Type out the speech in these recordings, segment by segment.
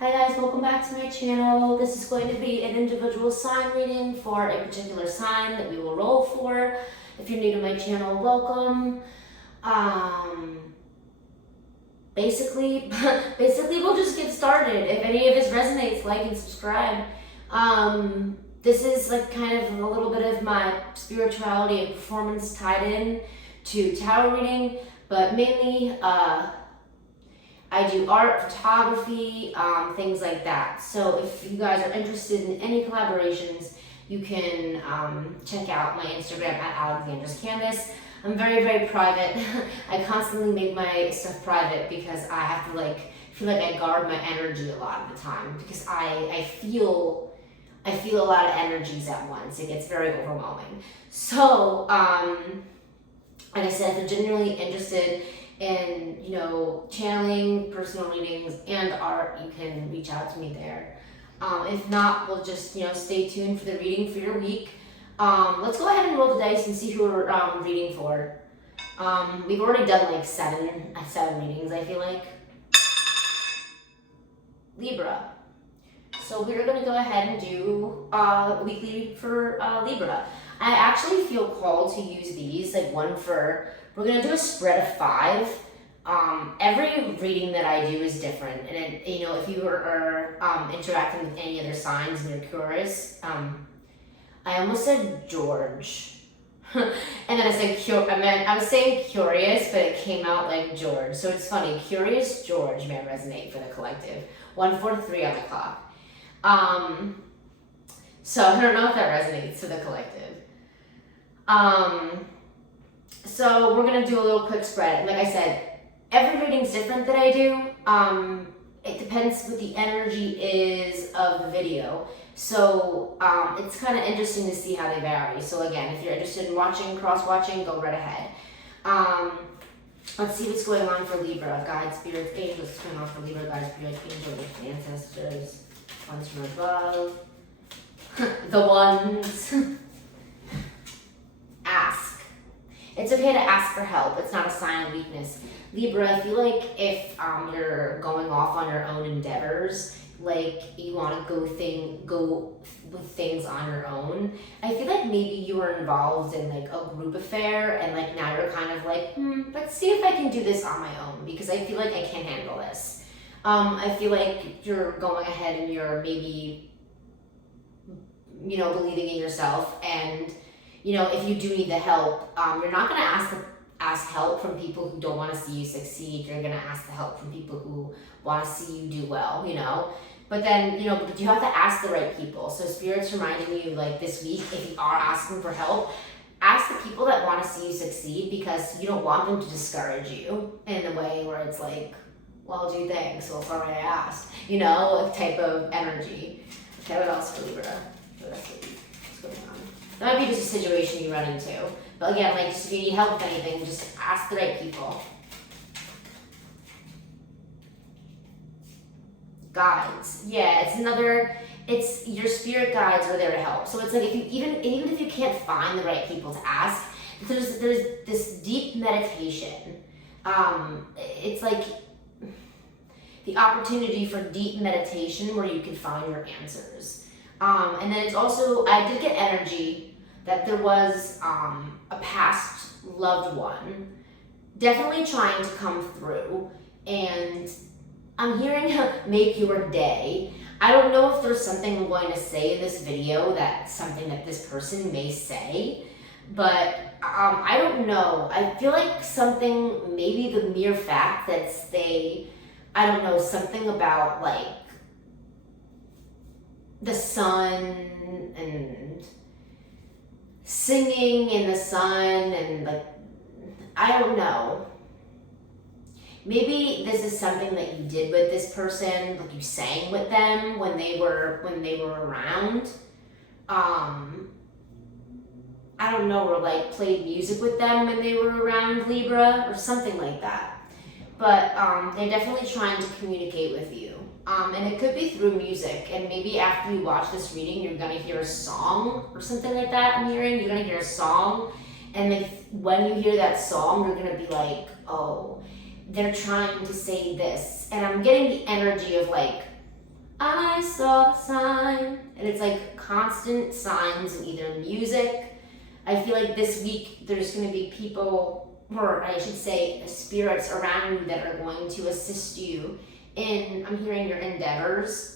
Hi guys, welcome back to my channel. This is going to be an individual sign reading for a particular sign that we will roll for. If you're new to my channel, welcome. Basically we'll just get started. If any of this resonates, like and subscribe. This is like kind of a little bit of my spirituality and performance tied in to tarot reading, but mainly I do art, photography, things like that. So if you guys are interested in any collaborations, you can check out my Instagram at 𝔄𝔯𝔱 𝔇𝔢𝔯𝔪𝔞𝔫𝔠. I'm very, very private. I constantly make my stuff private because I have to feel like I guard my energy a lot of the time because I feel a lot of energies at once. It gets very overwhelming. So, like I said, if you're genuinely interested in, channeling, personal readings, and art, you can reach out to me there. If not, we'll just, stay tuned for the reading for your week. Let's go ahead and roll the dice and see who we're reading for. We've already done like seven readings, I feel like. Libra. So we're gonna go ahead and do weekly for Libra. I actually feel called to use these, we're gonna do a spread of 5. Every reading that I do is different, and if you are interacting with any other signs and you're curious, I almost said George, and then I said I was saying curious, but it came out like George. So it's funny. Curious George may resonate for the collective. 143 on the clock. So I don't know if that resonates for the collective. So we're gonna do a little quick spread. Like I said, every reading's different that I do. It depends what the energy is of the video. So it's kind of interesting to see how they vary. So again, if you're interested in cross-watching, go right ahead. Let's see what's going on for Libra. God, spirits, angels, what's going on for Libra? God, spirits, angels, ancestors, ones from above, the ones. Ask. It's okay to ask for help. It's not a sign of weakness. Libra, I feel like if you're going off on your own endeavors, like you want to go with things on your own, I feel like maybe you were involved in like a group affair and like now you're kind of like, let's see if I can do this on my own because I feel like I can't handle this. I feel like you're going ahead and you're maybe, believing in yourself, and if you do need the help, you're not going to ask help from people who don't want to see you succeed. You're going to ask the help from people who want to see you do well, But then, but you have to ask the right people. So Spirit's reminding you, like this week, if you are asking for help, ask the people that want to see you succeed because you don't want them to discourage you in a way where it's like, well, gee, thanks. Well, sorry I asked. Type of energy. Okay, what else for Libra? The rest of the week. What's going on? That might be just a situation you run into. But again, just if you need help with anything, just ask the right people. Guides. Yeah, it's your spirit guides are there to help. So it's like if you even if you can't find the right people to ask, there's this deep meditation. It's like the opportunity for deep meditation where you can find your answers. And then it's also, I did get energy that there was a past loved one definitely trying to come through, and I'm hearing make your day. I don't know if there's something I'm going to say in this video that's something that this person may say, but I don't know. I feel like something, maybe the mere fact that I don't know, something about like the sun and singing in the sun and like, I don't know. Maybe this is something that you did with this person, like you sang with them when they were around. I don't know, or like played music with them when they were around, Libra, or something like that. But they're definitely trying to communicate with you. And it could be through music, and maybe after you watch this reading, you're gonna hear a song or something like that. I'm hearing you're gonna hear a song, and when you hear that song, you're gonna be like, oh, they're trying to say this. And I'm getting the energy of like I saw a sign. And it's like constant signs in either music. I feel like this week there's going to be people, or I should say spirits around you that are going to assist you in, I'm hearing, your endeavors.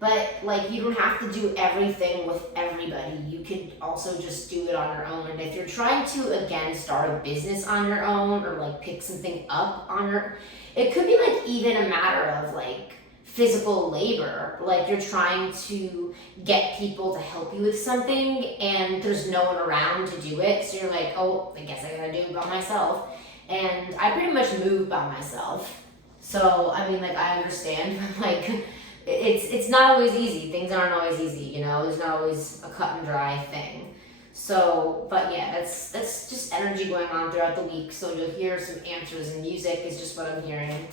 But like, you don't have to do everything with everybody. You could also just do it on your own. And if you're trying to, again, start a business on your own, or like pick something up on your, it could be like even a matter of like physical labor. Like you're trying to get people to help you with something and there's no one around to do it. So you're like, oh, I guess I gotta do it by myself. And I pretty much move by myself. So, I mean, like, I understand, like, it's not always easy. Things aren't always easy, you know? There's not always a cut and dry thing. So, but yeah, that's just energy going on throughout the week. So you'll hear some answers, and music is just what I'm hearing.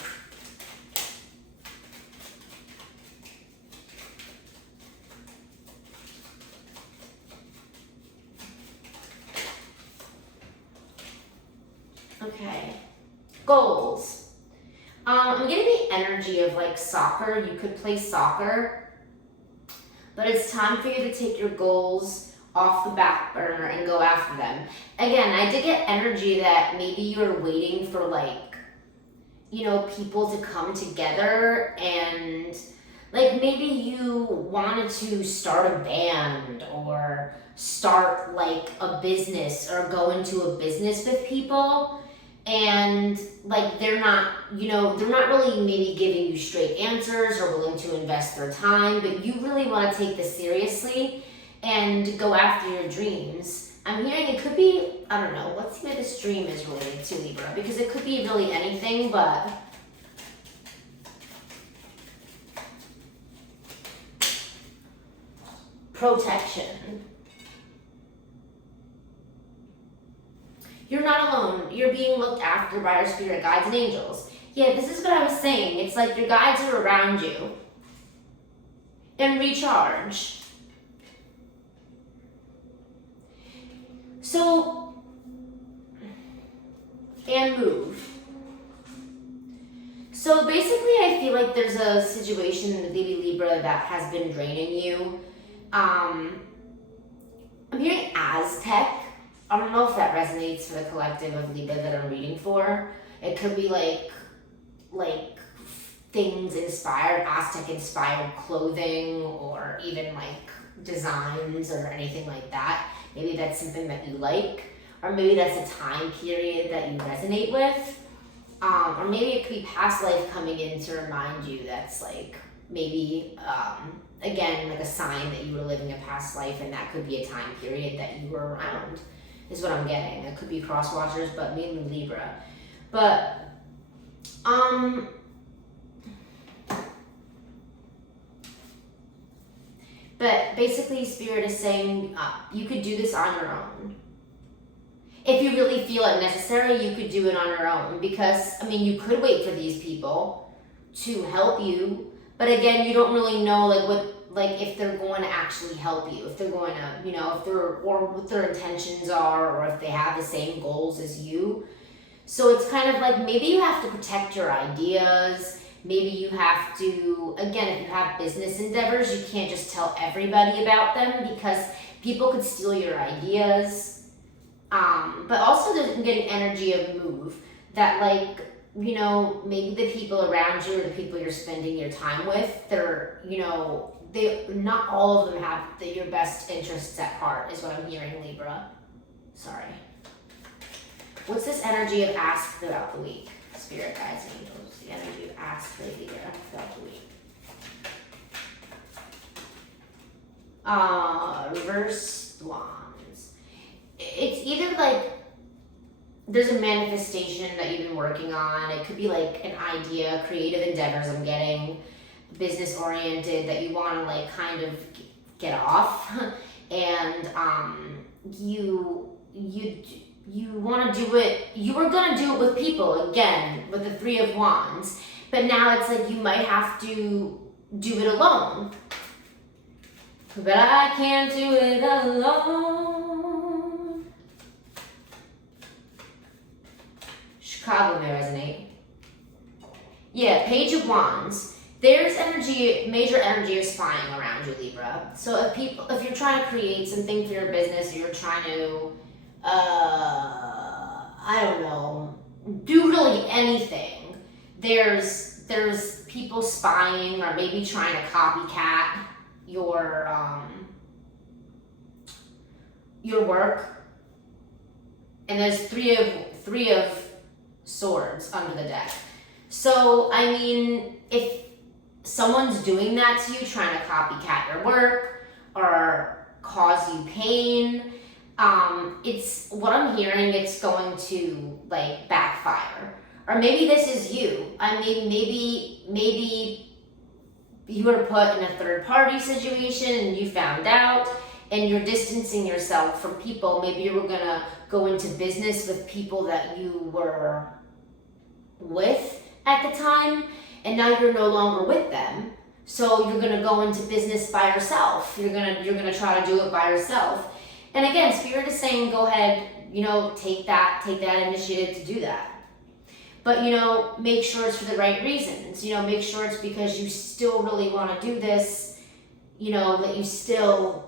Okay, goals. I'm getting the energy of like soccer. You could play soccer, but it's time for you to take your goals off the back burner and go after them. Again, I did get energy that maybe you're waiting for like, you know, people to come together, and like maybe you wanted to start a band or start like a business or go into a business with people. And like they're not, you know, they're not really maybe giving you straight answers or willing to invest their time, but you really want to take this seriously and go after your dreams. I'm hearing it could be, I don't know, let's see what this dream is related to, Libra, because it could be really anything, but protection. You're not alone. You're being looked after by your spirit guides and angels. Yeah, this is what I was saying. It's like your guides are around you. And recharge. So, and move. So basically I feel like there's a situation in the Baby Libra that has been draining you. I'm hearing Aztec. I don't know if that resonates for the collective of Libra that I'm reading for. It could be like things inspired, Aztec inspired clothing, or even like designs or anything like that. Maybe that's something that you like, or maybe that's a time period that you resonate with. Or maybe it could be past life coming in to remind you that's like maybe, again, like a sign that you were living a past life, and that could be a time period that you were around. Is what I'm getting. It could be cross watchers, but mainly Libra. But basically Spirit is saying you could do this on your own. If you really feel it necessary, you could do it on your own, because I mean, you could wait for these people to help you, but again, you don't really know like if they're going to actually help you, if they're going to, you know, if they're, or what their intentions are, or if they have the same goals as you. So it's kind of like, maybe you have to protect your ideas. Maybe you have to, again, if you have business endeavors, you can't just tell everybody about them, because people could steal your ideas. But also there's getting energy of move, that like, you know, maybe the people around you or the people you're spending your time with, they're, you know, not all of them have your best interests at heart, is what I'm hearing, Libra. Sorry. What's this energy of ask throughout the week? Spirit guides and angels. The energy of ask for Libra throughout the week. Reverse wands. It's either like there's a manifestation that you've been working on. It could be like an idea, creative endeavors I'm getting, business oriented, that you want to like kind of get off, and you want to do it. You were gonna do it with people, again with the Three of Wands, but now it's like you might have to do it alone. But I can't do it alone. Chicago may resonate. Yeah, Page of Wands. There's energy, major energy is flying around you, Libra. So if you're trying to create something for your business, you're trying to, I don't know, do really anything. There's people spying or maybe trying to copycat your work. And there's three of swords under the deck. So I mean, if someone's doing that to you, trying to copycat your work or cause you pain, it's what I'm hearing, it's going to like backfire. Or maybe this is you. I mean, maybe you were put in a third party situation and you found out and you're distancing yourself from people. Maybe you were gonna go into business with people that you were with at the time, and now you're no longer with them. So you're gonna go into business by yourself. You're gonna try to do it by yourself. And again, Spirit is saying, go ahead, take that initiative to do that. But make sure it's for the right reasons. Make sure it's because you still really want to do this. That you still,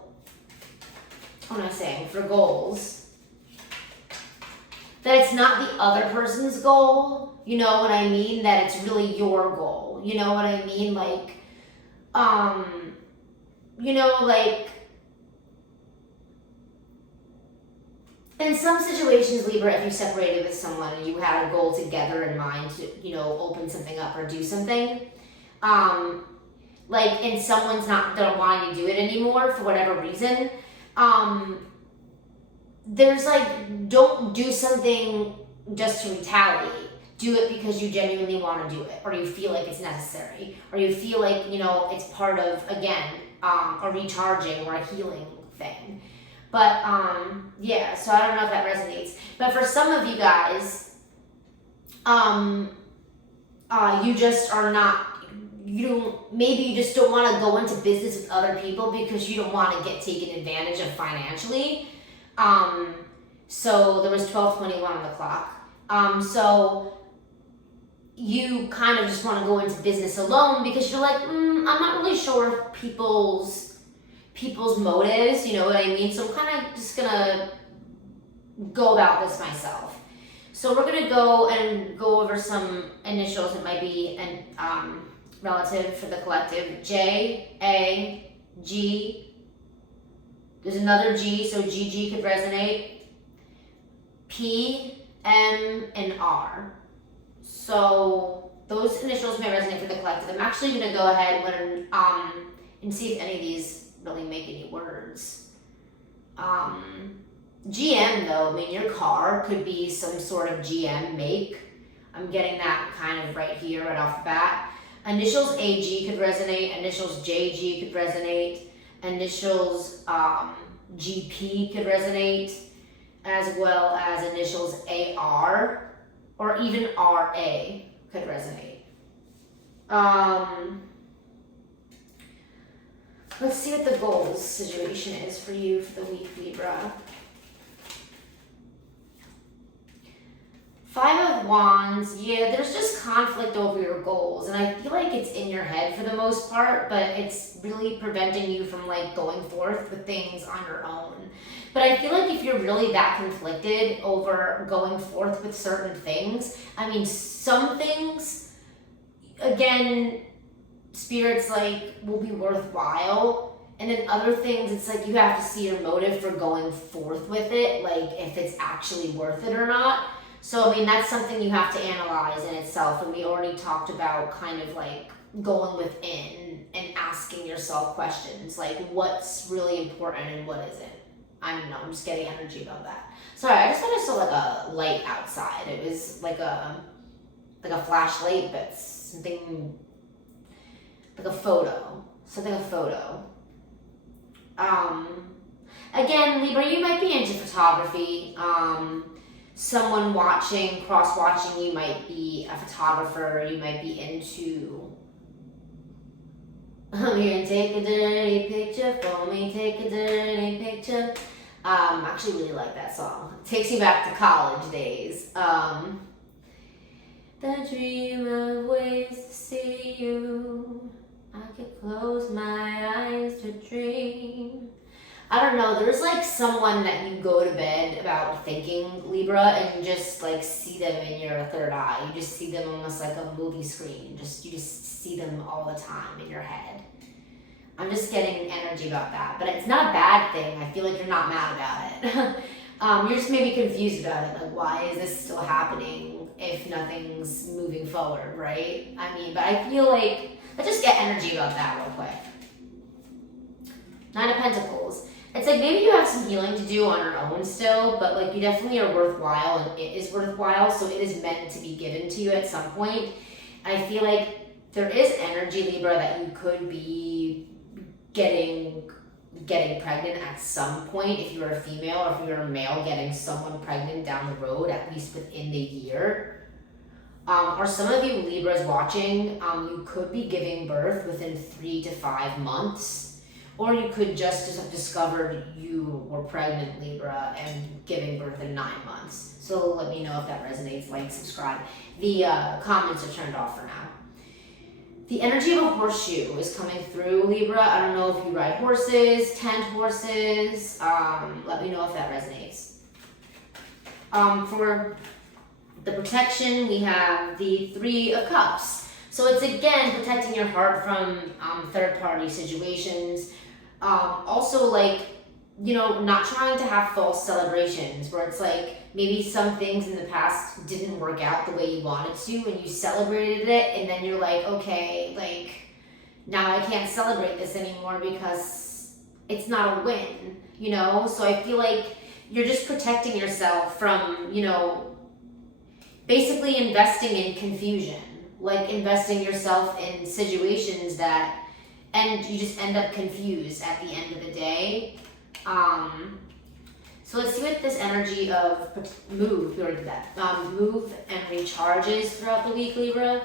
what am I saying, for goals. That it's not the other person's goal, you know what I mean? That it's really your goal, you know what I mean? Like, in some situations, Libra, if you separated with someone and you had a goal together in mind to, open something up or do something, and someone's not wanting to do it anymore for whatever reason, there's don't do something just to retaliate. Do it because you genuinely want to do it, or you feel like it's necessary, or you feel like, it's part of, again, a recharging or a healing thing. But, yeah, so I don't know if that resonates. But for some of you guys, you just are not, maybe you just don't want to go into business with other people because you don't want to get taken advantage of financially. So there was 12:21 on the clock. So you kind of just want to go into business alone because you're like, I'm not really sure people's motives, you know what I mean? So I'm kind of just gonna go about this myself. So we're gonna go and go over some initials. It might be relative for the collective. J, A, G. There's another G, so GG could resonate. P, M, and R. So those initials may resonate for the collective. I'm actually gonna go ahead and see if any of these really make any words. GM though, I mean, your car could be some sort of GM make. I'm getting that kind of right here, right off the bat. Initials AG could resonate. Initials JG could resonate. Initials GP could resonate, as well as initials AR or even RA could resonate. Let's see what the goals situation is for you for the week, Libra. 5 of Wands, yeah, there's just conflict over your goals, and I feel like it's in your head for the most part, but it's really preventing you from going forth with things on your own. But I feel like if you're really that conflicted over going forth with certain things, I mean, some things, again, Spirit's will be worthwhile, and then other things, it's you have to see your motive for going forth with it, if it's actually worth it or not. So, I mean, that's something you have to analyze in itself, and we already talked about kind of going within and asking yourself questions, what's really important and what isn't. I don't know, I'm just getting energy about that. Sorry, I just thought I saw a light outside. It was like a flashlight, but something like a photo. Again, Libra, you might be into photography. Someone cross-watching you might be a photographer. You might be into, I'm here, take a dirty picture for me, take a dirty picture. I actually really like that song. It takes me back to college days. The dream of ways don't know, there's like someone that you go to bed about thinking, Libra, and you just like see them in your third eye. You just see them almost like a movie screen. You just see them all the time in your head. I'm just getting energy about that, but it's not a bad thing. I feel like you're not mad about it. You're just maybe confused about it. Like, why is this still happening if nothing's moving forward, right? I mean, but I feel like, let's just get energy about that real quick. 9 of Pentacles. It's like maybe you have some healing to do on your own still, but like you definitely are worthwhile, and it is worthwhile, so it is meant to be given to you at some point. I feel like there is energy, Libra, that you could be getting pregnant at some point if you're a female, or if you're a male getting someone pregnant down the road, at least within the year. Or some of you Libras watching, you could be giving birth within 3 to 5 months. Or you could just have discovered you were pregnant, Libra, and giving birth in 9 months. So let me know if that resonates, like, subscribe. The comments are turned off for now. The energy of a horseshoe is coming through, Libra. I don't know if you ride horses, tend horses. Let me know if that resonates. For the protection, we have the 3 of Cups. So it's, again, protecting your heart from third-party situations. Also, like, you know, not trying to have false celebrations where it's like maybe some things in the past didn't work out the way you wanted to and you celebrated it, and then you're like, okay, like, now I can't celebrate this anymore because it's not a win, you know? So I feel like you're just protecting yourself from, you know, basically investing in confusion, like investing yourself in situations that, and you just end up confused at the end of the day. So let's see what this energy of move, we already did that, move and recharges throughout the week, Libra.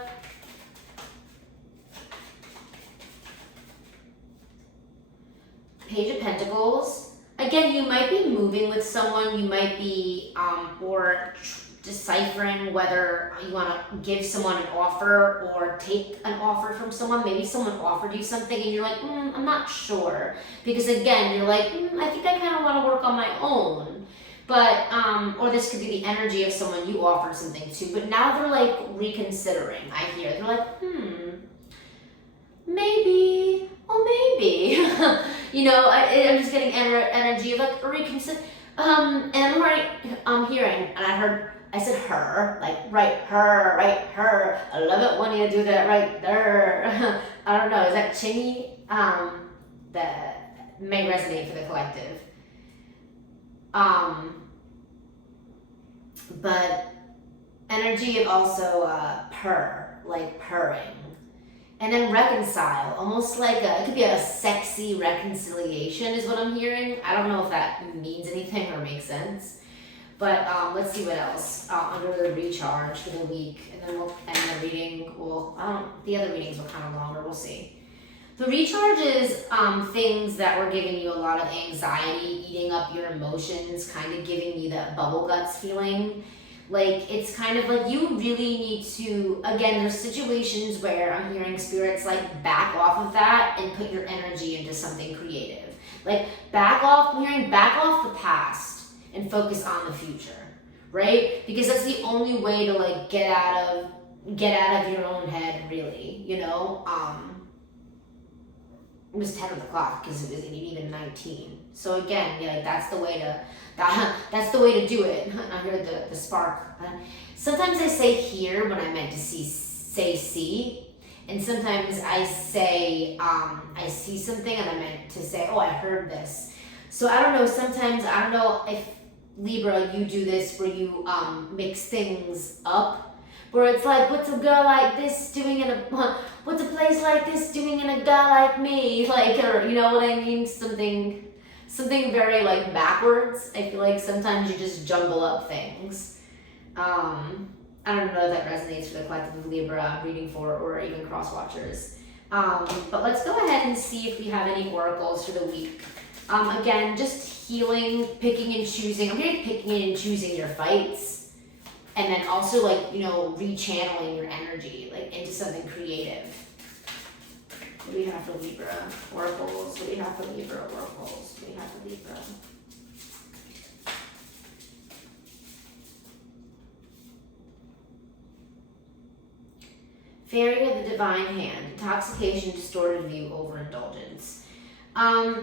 Page of Pentacles. Again, you might be moving with someone, you might be, or deciphering whether you want to give someone an offer or take an offer from someone. Maybe someone offered you something and you're like, I'm not sure. Because again, you're like, I think I kind of want to work on my own. But, or this could be the energy of someone you offered something to, but now they're like reconsidering, I hear. They're like, maybe, well maybe. You know, I'm just getting energy of like reconsider. And I'm hearing, and I said her, like right her. I love it when you do that right there. I don't know, is that 𝔓𝔫? That may resonate for the collective. But energy of also purr, like purring. And then reconcile, almost like it could be a sexy reconciliation is what I'm hearing. I don't know if that means anything or makes sense. But let's see what else under the recharge for the week, and then we'll end the reading. Well, the other readings were kind of longer. We'll see. The recharge is things that were giving you a lot of anxiety, eating up your emotions, kind of giving you that bubble guts feeling. Like, it's kind of like you really need to, again, there's situations where I'm hearing spirits like back off of that and put your energy into something creative. Like I'm hearing back off the past and focus on the future, right? Because that's the only way to like get out of your own head, really, you know? It was 10 on the clock because it was even 19. So again, yeah, like that's the way to do it. I heard the spark. Sometimes I say hear when I meant to say see, and sometimes I say I see something and I meant to say, oh, I heard this. So I don't know. Sometimes I don't know if Libra, you do this where you mix things up. Where it's like, what's a girl like this doing what's a place like this doing in a guy like me? Like, or you know what I mean? Something very like backwards. I feel like sometimes you just jumble up things. I don't know if that resonates for the collective of Libra I'm reading for, or even cross watchers. But let's go ahead and see if we have any oracles for the week. Again, just healing, picking and choosing. I'm hearing picking and choosing your fights. And then also, like, you know, rechanneling your energy, like, into something creative. What do we have for Libra? Oracles. What do we have for Libra? Oracles. What do we have for Libra? Fairy of the Divine Hand. Intoxication, distorted view, overindulgence.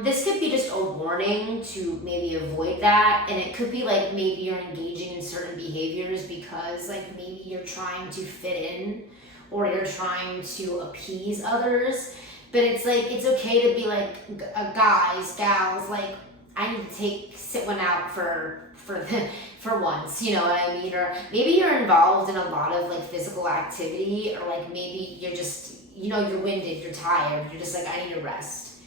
This could be just a warning to maybe avoid that, and it could be like maybe you're engaging in certain behaviors because like maybe you're trying to fit in or you're trying to appease others. But it's like, it's okay to be like, guys, gals, like, I need to sit one out for once, you know what I mean? Or maybe you're involved in a lot of like physical activity, or like maybe you're just, you know, you're winded, you're tired, you're just like, I need to rest.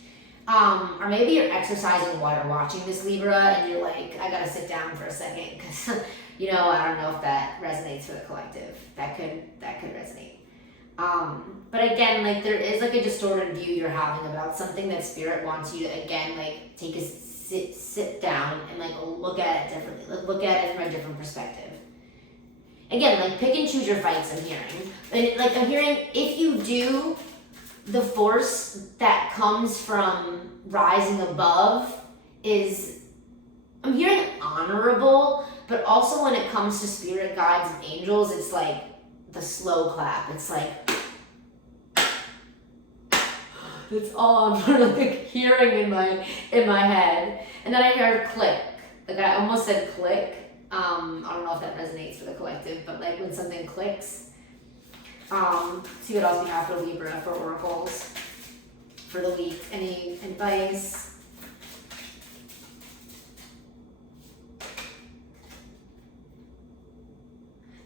Or maybe you're exercising while you're watching this, Libra, and you're like, I gotta sit down for a second, because, you know, I don't know if that resonates for the collective. That could resonate. But again, like there is like a distorted view you're having about something that Spirit wants you to, again, like take a sit down and like look at it differently. Like look at it from a different perspective. Again, like pick and choose your fights, I'm hearing. And like I'm hearing, if you do, the force that comes from rising above is, I'm hearing honorable, but also when it comes to spirit guides and angels, it's like the slow clap. It's like, that's all I'm like hearing in my head. And then I heard click. Like I almost said click. I don't know if that resonates for the collective, but like when something clicks. See what else we have for Libra, for oracles, for the week. Any advice?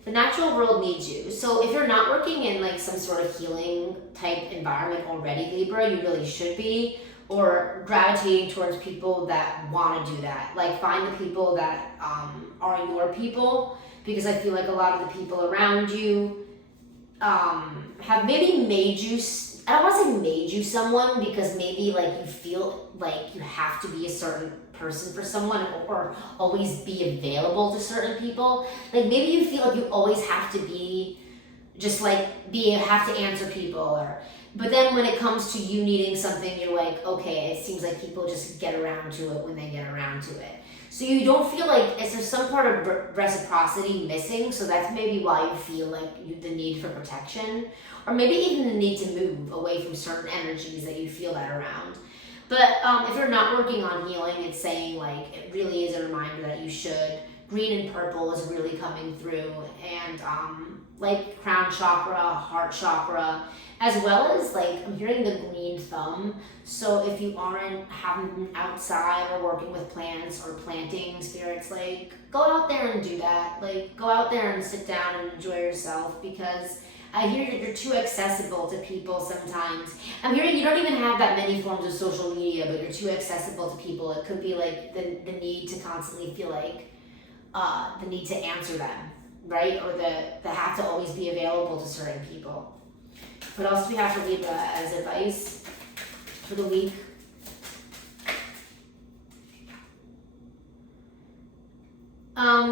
The natural world needs you. So if you're not working in like some sort of healing type environment already, Libra, you really should be, or gravitating towards people that want to do that. Like find the people that are your people, because I feel like a lot of the people around you have maybe made you, I don't want to say made you someone, because maybe like you feel like you have to be a certain person for someone, or always be available to certain people. Like maybe you feel like you always have to be just like have to answer people, or but then when it comes to you needing something, you're like, okay, it seems like people just get around to it when they get around to it. So you don't feel like, is there some part of reciprocity missing? So that's maybe why you feel like the need for protection, or maybe even the need to move away from certain energies that you feel that around. But if you're not working on healing, it's saying like, it really is a reminder that you should. Green and purple is really coming through, and like crown chakra, heart chakra, as well as like, I'm hearing the green thumb. So if you aren't having outside or working with plants or planting, spirits, like go out there and do that. Like go out there and sit down and enjoy yourself, because I hear that you're too accessible to people sometimes. I'm hearing you don't even have that many forms of social media, but you're too accessible to people. It could be like the need to constantly feel like the need to answer them, right? Or the have to always be available to certain people. What else do we have for Libra as advice for the week?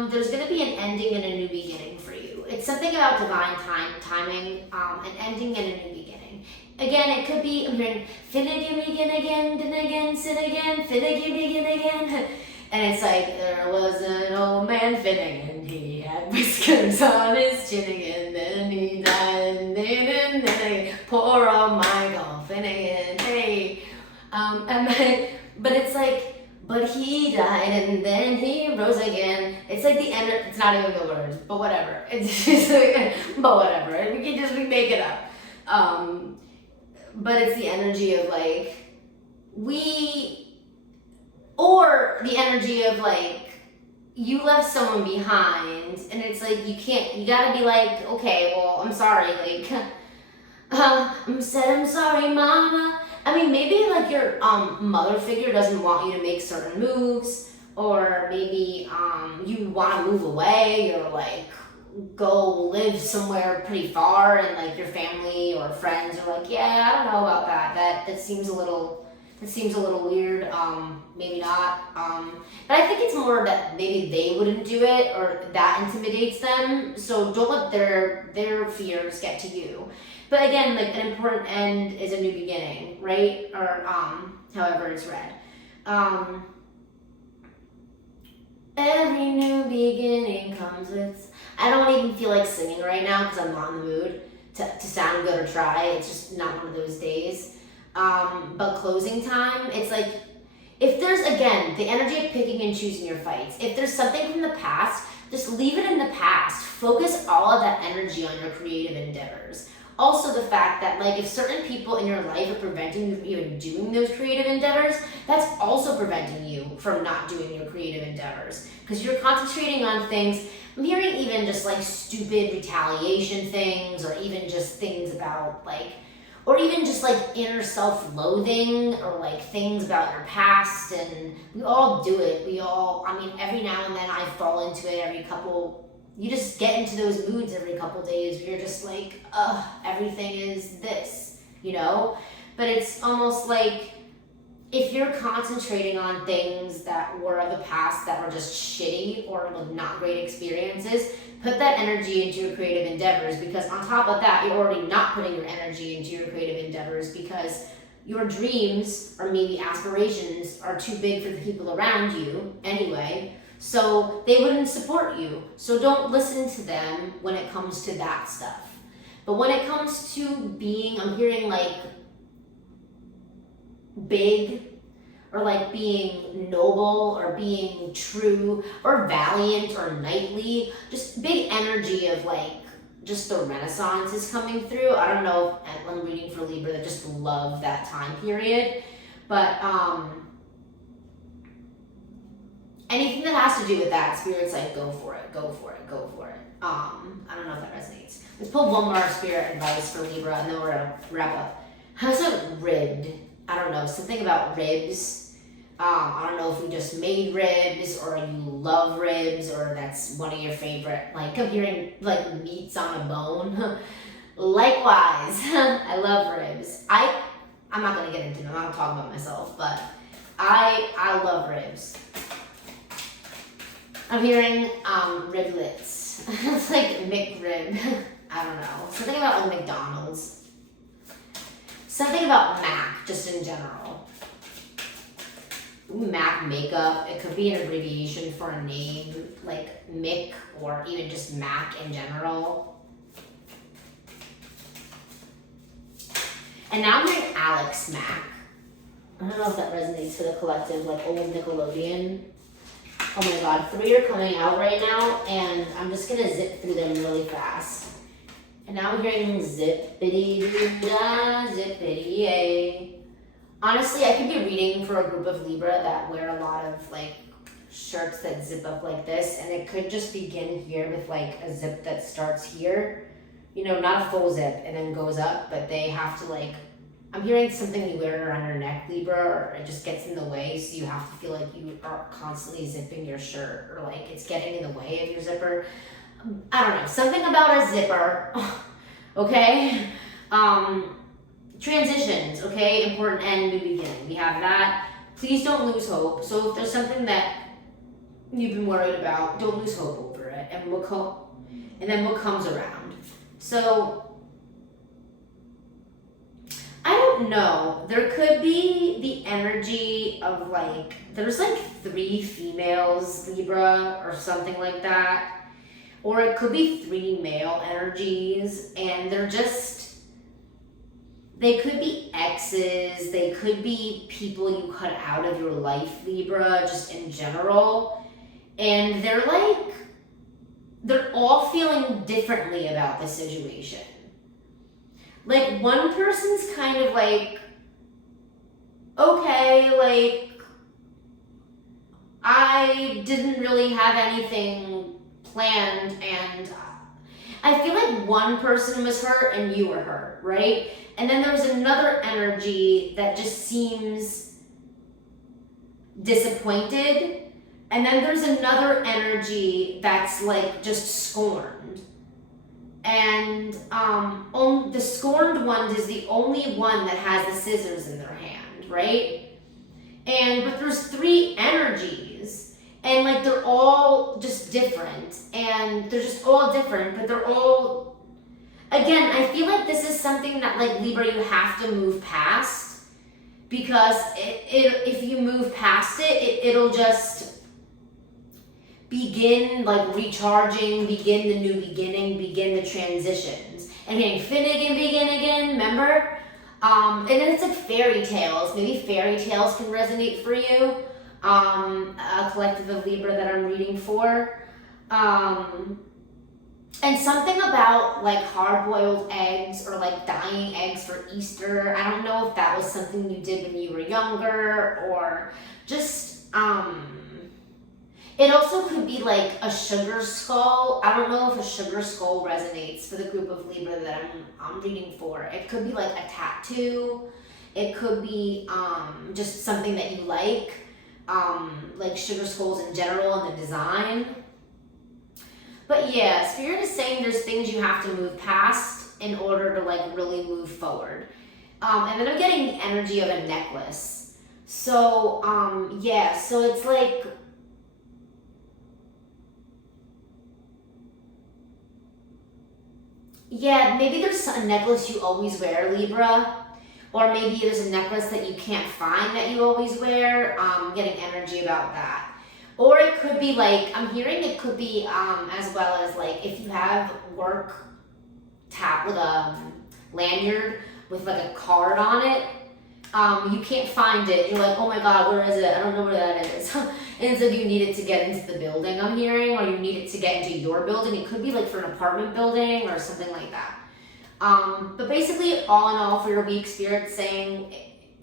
There's going to be an ending and a new beginning for you. It's something about divine timing, an ending and a new beginning. Again, it could be, I'm hearing, finna begin again, then again, sin again, finna begin again. And it's like, there was an old man Finnegan, he had whiskers on his chin again, then he died, and then again, poor old Michael Finnegan, hey. But it's like, but he died, and then he rose again. It's like the end, it's not even the words, but whatever. It's just like, but whatever, we make it up. But it's the energy of like, or the energy of like, you left someone behind, and it's like, you gotta be like, okay, well, I'm sorry, like, I'm sorry, mama. I mean, maybe like your mother figure doesn't want you to make certain moves, or maybe you want to move away, or like go live somewhere pretty far, and like your family or friends are like, yeah, I don't know about that. That seems a little weird. Maybe not. But I think it's more that maybe they wouldn't do it, or that intimidates them. So don't let their fears get to you. But again, like an important end is a new beginning, right? Or however it's read. Every new beginning comes with. I don't even feel like singing right now because I'm not in the mood to sound good or try. It's just not one of those days. But closing time, it's like, if there's, again, the energy of picking and choosing your fights. If there's something from the past, just leave it in the past. Focus all of that energy on your creative endeavors. Also the fact that, like, if certain people in your life are preventing you from even doing those creative endeavors, that's also preventing you from not doing your creative endeavors. Because you're concentrating on things, I'm hearing even just like stupid retaliation things, or even just things about like, or even just like inner self-loathing, or like things about your past. And we all do it. I mean, every now and then I fall into it. You just get into those moods every couple days where you're just like, ugh, everything is this, you know? But it's almost like, if you're concentrating on things that were of the past that were just shitty or like not great experiences, put that energy into your creative endeavors, because on top of that, you're already not putting your energy into your creative endeavors because your dreams or maybe aspirations are too big for the people around you anyway, so they wouldn't support you. So don't listen to them when it comes to that stuff. But when it comes to being, I'm hearing like big, or like being noble, or being true, or valiant, or knightly, just big energy of like, just the Renaissance is coming through. I don't know if I'm reading for Libra that just love that time period, but anything that has to do with that, Spirit's like, go for it, go for it, go for it. I don't know if that resonates. Let's pull one more Spirit advice for Libra, and then we're gonna wrap up. How's it ribbed? I don't know, something about ribs. I don't know if you just made ribs, or you love ribs, or that's one of your favorite, like I'm hearing like meats on a bone. Likewise, I love ribs. I'm not gonna get into them, I'm not talking about myself, but I love ribs. I'm hearing riblets. It's like McRib. I don't know. Something about like McDonald's. Something about Mac, just in general. Mac makeup. It could be an abbreviation for a name, like Mick, or even just Mac in general. And now I'm hearing Alex Mack. I don't know if that resonates for the collective, like old Nickelodeon. Oh my god, 3 are coming out right now, and I'm just gonna zip through them really fast. And now I'm hearing zippity-doo-dah, zippity-yay. Honestly, I could be reading for a group of Libra that wear a lot of like shirts that zip up like this, and it could just begin here with like a zip that starts here. You know, not a full zip and then goes up, but they have to like, I'm hearing something you wear around your neck, Libra, or it just gets in the way, so you have to feel like you are constantly zipping your shirt, or like it's getting in the way of your zipper. I don't know, something about a zipper, okay? Transitions, okay? Important end, new beginning. We have that. Please don't lose hope. So if there's something that you've been worried about, don't lose hope over it, and then what comes around. So, I don't know. There could be the energy of like, there's like 3 females, Libra, or something like that. Or it could be 3 male energies, and they could be exes, they could be people you cut out of your life, Libra, just in general. And they're all feeling differently about the situation. Like, one person's kind of like, okay, like, I didn't really have anything planned, and I feel like one person was hurt and you were hurt, right? And then there's another energy that just seems disappointed, and then there's another energy that's like just scorned. And the scorned one is the only one that has the scissors in their hand, right? But there's 3 energies, and like they're all just different, and they're just all different, but they're all, again, I feel like this is something that, like, Libra, you have to move past, because if you move past it, it'll just begin, like, recharging, begin the new beginning, begin the transitions. And getting Finnegan begin again, remember? And then it's like fairy tales. Maybe fairy tales can resonate for you. A collective of Libra that I'm reading for. And something about, like, hard-boiled eggs or, like, dyeing eggs for Easter. I don't know if that was something you did when you were younger, or just, it also could be, like, a sugar skull. I don't know if a sugar skull resonates for the group of Libra that I'm reading for. It could be, like, a tattoo. It could be just something that you like sugar skulls in general and the design. But yeah, Spirit is saying there's things you have to move past in order to, like, really move forward. And then I'm getting the energy of a necklace. So, yeah, so it's like, yeah, maybe there's a necklace you always wear, Libra. Or maybe there's a necklace that you can't find that you always wear. Getting energy about that. Or it could be, like, I'm hearing it could be as well as, like, if you have work with a lanyard with, like, a card on it, you can't find it. You're like, oh my God, where is it? I don't know where that is. And so you need it to get into the building, I'm hearing, or you need it to get into your building. It could be, like, for an apartment building or something like that. But basically, all in all, for your week, Spirit's saying,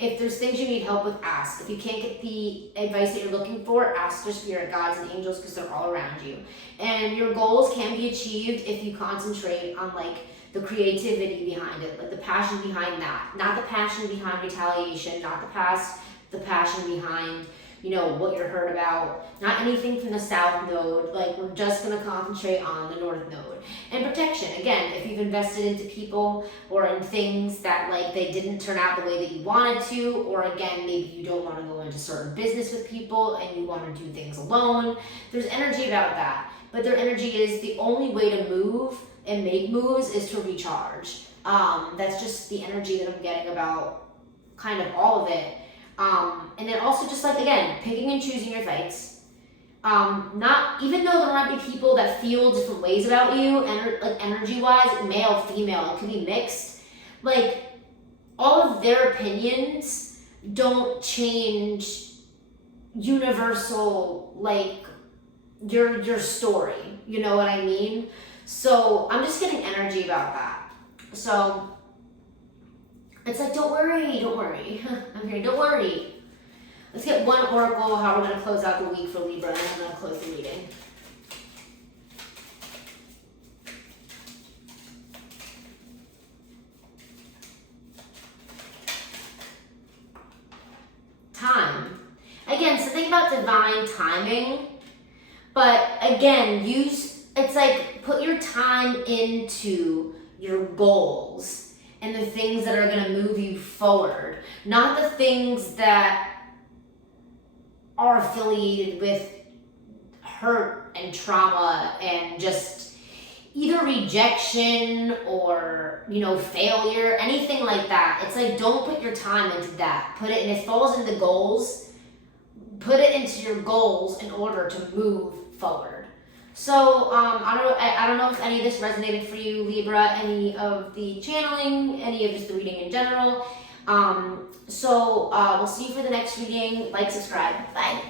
if there's things you need help with, ask. If you can't get the advice that you're looking for, ask your spirit guides and angels, because they're all around you. And your goals can be achieved if you concentrate on, like, the creativity behind it, like the passion behind that. Not the passion behind retaliation, not the passion behind, you know, what you're hurt about. Not anything from the south node. Like, we're just going to concentrate on the north node. And protection. Again, if you've invested into people or in things that, like, they didn't turn out the way that you wanted to, or again, maybe you don't want to go into certain business with people and you want to do things alone, there's energy about that. But their energy is the only way to move and make moves is to recharge. That's just the energy that I'm getting about kind of all of it. And then also just, like, again, picking and choosing your fights. Not, even though there might be people that feel different ways about you, like, energy-wise, male, female, it could be mixed. Like, all of their opinions don't change universal, like, your story. You know what I mean? So I'm just getting energy about that. So it's like, don't worry. I'm here, don't worry. Let's get one oracle, how we're going to close out the week for Libra, and then I'm going to close the reading. Time. Again, something about divine timing, but again, it's like, put your time into your goals and the things that are going to move you forward, not the things that are affiliated with hurt and trauma and just either rejection or, you know, failure, anything like that. It's like, don't put your time into that. Put it, and it falls into goals. Put it into your goals in order to move forward. So I don't know if any of this resonated for you, Libra, any of the channeling, any of just the reading in general. So we'll see you for the next reading. Like, subscribe. Bye.